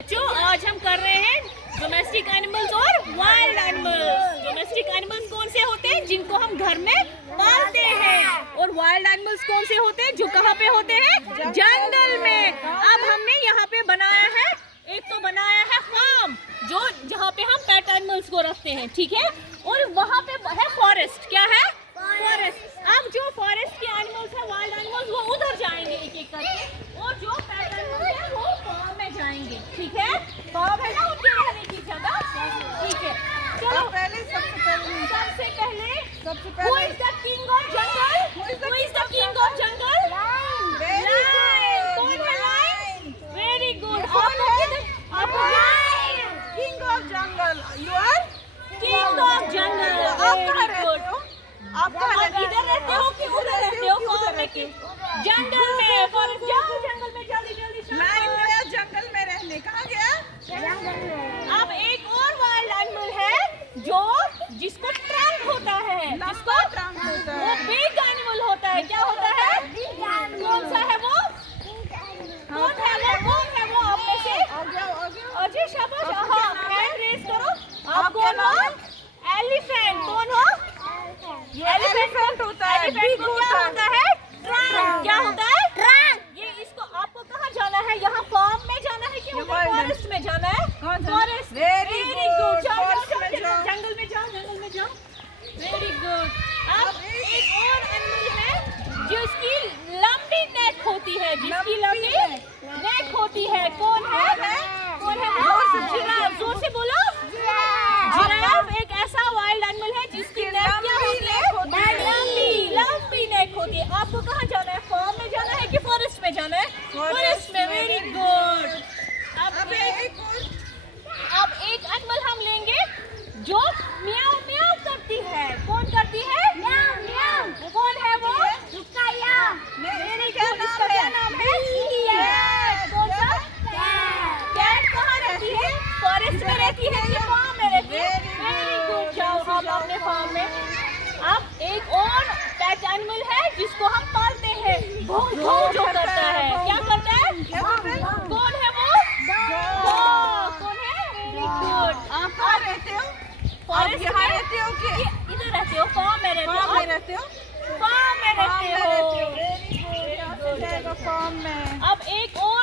जो आज हम कर रहे हैं डोमेस्टिक एनिमल्स और वाइल्ड एनिमल्स। डोमेस्टिक एनिमल्स कौन से होते हैं जिनको हम घर में पालते हैं, और वाइल्ड एनिमल्स कौन से होते हैं जो कहाँ पे होते हैं, जंगल में। अब हमने यहाँ पे बनाया है, एक तो बनाया है फार्म जो जहाँ पे हम पेट एनिमल्स को रखते हैं, ठीक है, और वहाँ पे है फॉरेस्ट। क्या है? फॉरेस्ट। अब जो फॉरेस्ट के एनिमल्स है, वाइल्ड एनिमल्स, वो उधर जाएंगे एक एक करके, और जो पेट एनिमल्स है वो फार्म में जाएंगे, ठीक है। फार्म है ना उनके रहने की जगह, ठीक है। चलो सबसे पहले Who is the king of jungle? Who is the king of jungle? Lion. कौन है lion? Very good. आपको King of jungle. You are? king of jungle. Very good. आप इधर रहते हो कि उधर रहते हो? फार्म में कि जंगल में? फॉरेस्ट जाओ जंगल में, जल्दी जल्दी। लाइन में जंगल में रहने कहाँ गया? अब एक और वाइल्ड एनिमल है जो जिसको ट्रंक होता है, जिसको ट्रंक होता है, वो बिग एनिमल होता है। क्या होता है? कौन सा है वो? कौन है वो आप में से? अजय शाबाश, हाँ हैंड रेज करो। आप कौन हो? एलिफेंट। कौन हो? एलिफेंट होता है। एलिफेंट को क्या होता है? ट्रंक। क्या होता है? ट्रंक। ये इसको आपको कहाँ जाना है? यहाँ फार्म में जाना है कि उधर फॉरेस्ट में जाना है? फॉरेस्ट। Very good. जंगल में जाओ, जंगल में जाओ। Very good. अब एक और एनिमल है जिसकी लंबी नेक होती है, जिसकी लंबी नेक होती है। कौन है? कौन है वो? जिराफ। जोर से बोलो। जिराफ एक ऐसा वाइल्ड एनिमल है जिसकी नेक क्या होती है? लंबी नेक होती है। आपको कहाँ जाना है? फार्म में जाना है कि फॉरेस्ट में जाना है? फॉरेस्ट में। Very good. अब एक एनिमल हम लेंगे जो म्याऊ म्याऊ करती है। कौन करती है? म्याऊ म्याऊ। कौन है वो? इसका क्या नाम है? कौन सा? कैट। कहाँ रहती है? फॉरेस्ट में रहती है कि फार्म में रहती है? Very good. जाओ आप अपने फार्म में। अब एक और पेट एनिमल है जिसको हम पालते हैं, भौं जो करता है। क्या करता है? कौन है वो? कौन है? Very good. आप कहाँ रहते हो? फॉरेस्ट यहाँ रहते हो कि इधर रहते हो? फार्म में रहते हो? फार्म में रहते हो? फार्म में रहते हो। फार्म में। अब एक और